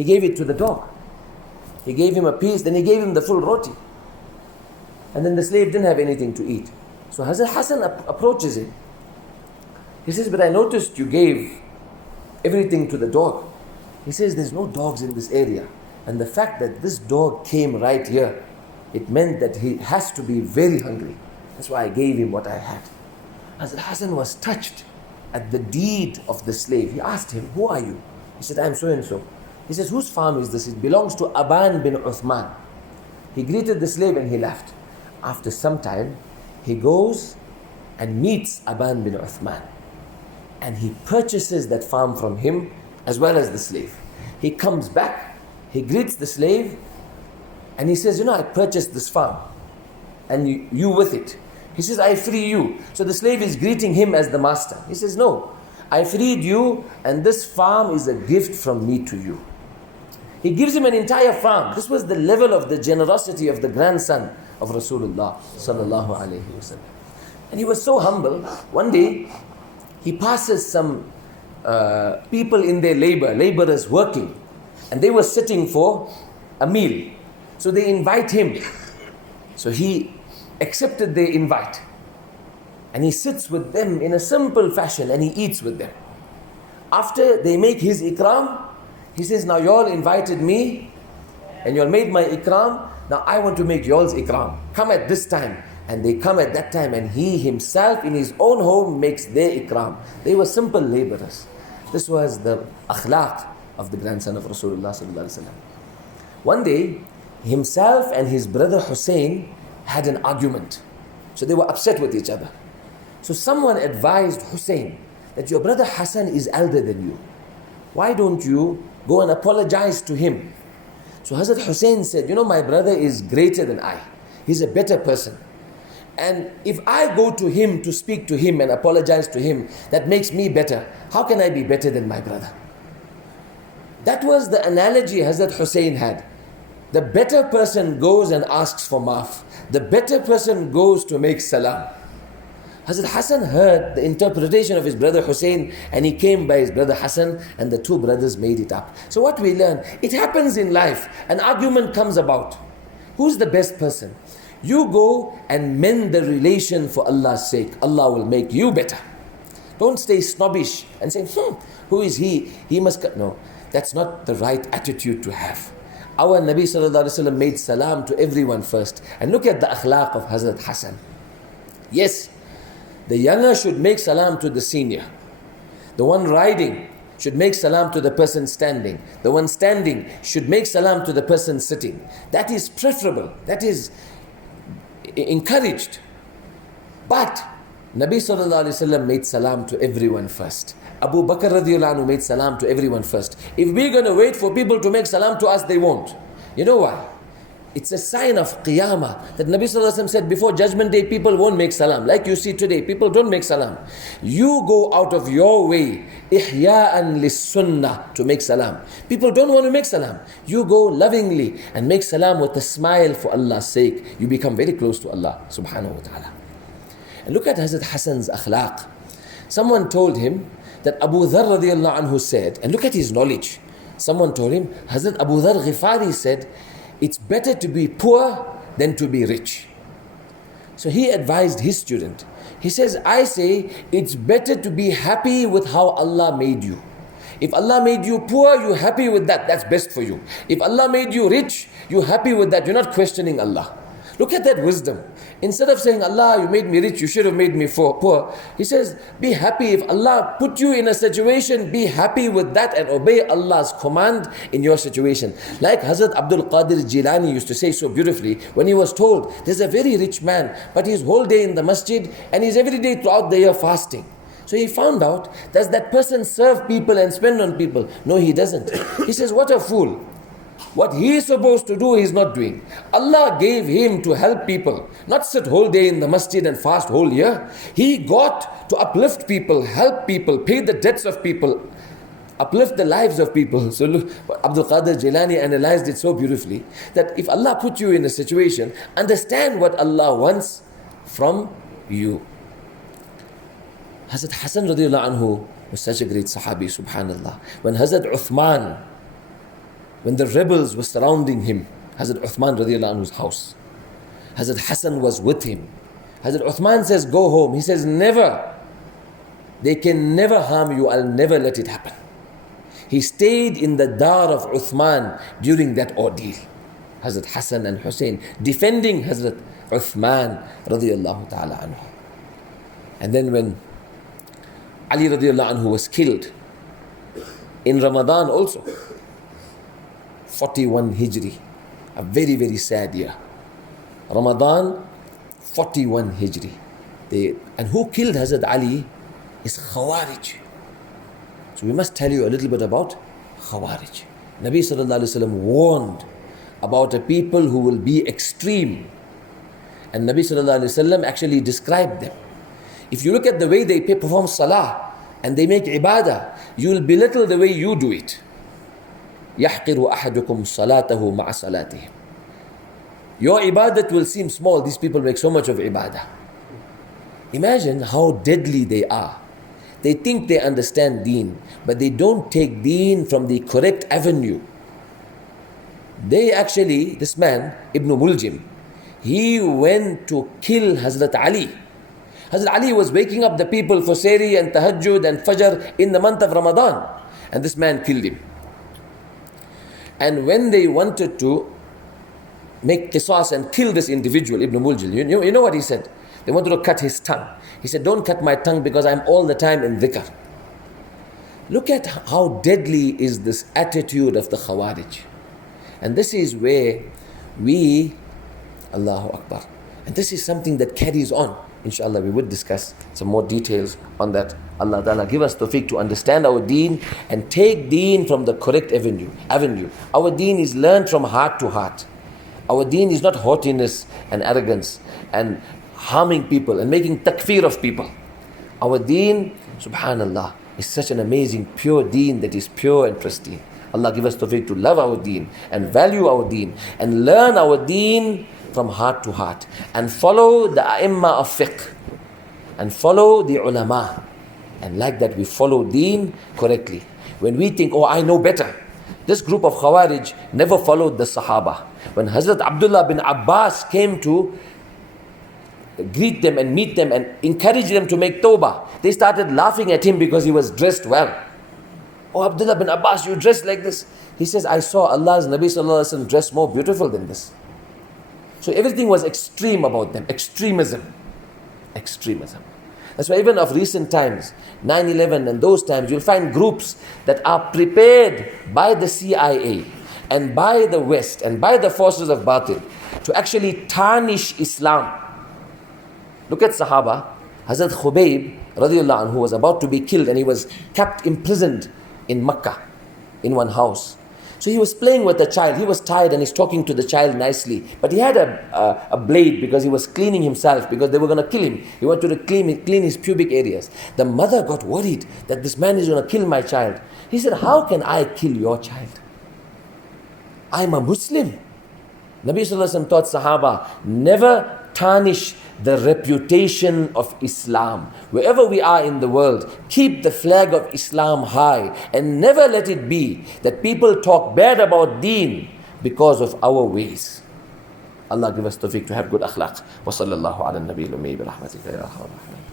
he gave it to the dog. He gave him a piece, then he gave him the full roti. And then the slave didn't have anything to eat. So Hazrat Hasan approaches him. He says, but I noticed you gave everything to the dog. He says, there's no dogs in this area. And the fact that this dog came right here, it meant that he has to be very hungry. That's why I gave him what I had. Hazrat Hasan was touched at the deed of the slave. He asked him, who are you? He said, I am so and so. He says, whose farm is this? It belongs to Aban bin Uthman. He greeted the slave and he left. After some time, he goes and meets Aban bin Uthman. And he purchases that farm from him as well as the slave. He comes back, he greets the slave, and he says, I purchased this farm. And you with it. He says, I free you. So the slave is greeting him as the master. He says, no, I freed you and this farm is a gift from me to you. He gives him an entire farm. This was the level of the generosity of the grandson of Rasulullahﷺ. And he was so humble. One day, he passes some people in their laborers working. And they were sitting for a meal. So they invite him. So he accepted their invite. And he sits with them in a simple fashion and he eats with them. After they make his ikram, he says, now y'all invited me and y'all made my ikram. Now I want to make y'all's ikram. Come at this time. And they come at that time and he himself in his own home makes their ikram. They were simple laborers. This was the akhlaq of the grandson of Rasulullah ﷺ. One day, himself and his brother Hussein had an argument. So they were upset with each other. So someone advised Hussein that your brother Hasan is elder than you. Why don't you go and apologize to him? So Hazrat Hussein said, my brother is greater than I. He's a better person. And if I go to him to speak to him and apologize to him, that makes me better. How can I be better than my brother? That was the analogy Hazrat Hussein had. The better person goes and asks for maaf. The better person goes to make salam. Hazrat Hasan heard the interpretation of his brother Hussein and he came by his brother Hasan and the two brothers made it up. So what we learn, it happens in life. An argument comes about. Who's the best person? You go and mend the relation for Allah's sake. Allah will make you better. Don't stay snobbish and say, who is he? He must... No, that's not the right attitude to have. Our Nabi Sallallahu Alaihi Wasallam made salam to everyone first. And look at the akhlaq of Hazrat Hasan. Yes, the younger should make salam to the senior. The one riding should make salam to the person standing. The one standing should make salam to the person sitting. That is preferable. That is encouraged. But Nabi Sallallahu Alaihi Wasallam made salam to everyone first. Abu Bakr radiallahu anhu made salam to everyone first. If we're going to wait for people to make salam to us, they won't. You know why? It's a sign of qiyamah that Nabi Sallallahu Alaihi Wasallam said before Judgment Day, people won't make salam. Like you see today, people don't make salam. You go out of your way, ihya'an lis-sunnah, to make salam. People don't want to make salam. You go lovingly and make salam with a smile for Allah's sake. You become very close to Allah subhanahu wa ta'ala. And look at Hazrat Hasan's akhlaq. Someone told him that Abu Dharr radiallahu anhu said, and look at his knowledge. Someone told him, Hazrat Abu Dharr Ghifari said, it's better to be poor than to be rich. So he advised his student. He says, I say, it's better to be happy with how Allah made you. If Allah made you poor, you're happy with that. That's best for you. If Allah made you rich, you're happy with that. You're not questioning Allah. Look at that wisdom. Instead of saying, Allah, you made me rich, you should have made me poor. He says, be happy. If Allah put you in a situation, be happy with that and obey Allah's command in your situation. Like Hazrat Abdul Qadir Jilani used to say so beautifully when he was told, there's a very rich man, but he's whole day in the masjid and he's every day throughout the year fasting. So he found out, does that person serve people and spend on people? No, he doesn't. He says, what a fool. What he is supposed to do, he is not doing. Allah gave him to help people, not sit whole day in the masjid and fast whole year. He got to uplift people, help people, pay the debts of people, uplift the lives of people. So look, Abdul Qadir Jilani analyzed it so beautifully that if Allah put you in a situation, understand what Allah wants from you. Hazrat Hasan radiallahu anhu was such a great Sahabi, subhanallah. When Hazrat Uthman when the rebels were surrounding him, Hazrat Uthman radiallahu anhu's house, Hazrat Hasan was with him. Hazrat Uthman says, go home. He says, never. They can never harm you. I'll never let it happen. He stayed in the dar of Uthman during that ordeal. Hazrat Hasan and Hussein defending Hazrat Uthman radiallahu ta'ala anhu. And then when Ali radiallahu anhu was killed, in Ramadan also, 41 Hijri, a very, very sad year. Ramadan, 41 Hijri. And who killed Hazrat Ali is Khawarij. So we must tell you a little bit about Khawarij. Nabi sallallahu alayhi wa sallam warned about a people who will be extreme. And Nabi sallallahu alayhi wa sallam actually described them. If you look at the way they perform salah and they make ibadah, you will belittle the way you do it. يَحْقِرُ أَحَدُكُمْ صَلَاتَهُ مَعَ صَلَاتِهِمْ. Your ibadat will seem small. These people make so much of ibadah. Imagine how deadly they are. They think they understand deen, but they don't take deen from the correct avenue. They actually, this man, Ibn Muljim, he went to kill Hazrat Ali. Hazrat Ali was waking up the people for Sari and Tahajjud and Fajr in the month of Ramadan. And this man killed him. And when they wanted to make qisas and kill this individual, Ibn Muljim, you know what he said? They wanted to cut his tongue. He said, don't cut my tongue because I'm all the time in dhikr. Look at how deadly is this attitude of the Khawarij. And this is where we, Allahu Akbar, and this is something that carries on. Inshallah, we would discuss some more details on that. Allah Ta'ala give us tawfiq to understand our deen and take deen from the correct avenue. Our deen is learned from heart to heart. Our deen is not haughtiness and arrogance and harming people and making takfir of people. Our deen, subhanallah, is such an amazing pure deen that is pure and pristine. Allah give us tawfiq to love our deen and value our deen and learn our deen from heart to heart and follow the a'imma of fiqh and follow the ulama, and like that we follow deen correctly. When we think, oh, I know better, this group of Khawarij never followed the Sahaba. When Hazrat Abdullah bin Abbas came to greet them and meet them and encourage them to make tawbah, they started laughing at him because he was dressed well. Oh, Abdullah bin Abbas, you dressed like this. He says, I saw Allah's Nabi sallallahu alaihi wasallam dress more beautiful than this. So everything was extreme about them. Extremism. That's why even of recent times, 9/11 and those times, you'll find groups that are prepared by the CIA and by the West and by the forces of Batil to actually tarnish Islam. Look at Sahaba. Hazrat Khubayb radiallahu anhu was about to be killed and he was kept imprisoned in Makkah in one house. So he was playing with the child. He was tired and he's talking to the child nicely. But he had a blade because he was cleaning himself because they were going to kill him. He wanted to clean his pubic areas. The mother got worried that this man is going to kill my child. He said, how can I kill your child? I'm a Muslim. Nabi Sallallahu Alaihi Wasallam taught Sahaba, never tarnish the reputation of Islam. Wherever we are in the world, keep the flag of Islam high and never let it be that people talk bad about deen because of our ways. Allah give us tawfiq to have good akhlaq. Wa sallallahu ala nabiyil ummi bi rahmatika ya arhamar rahimin.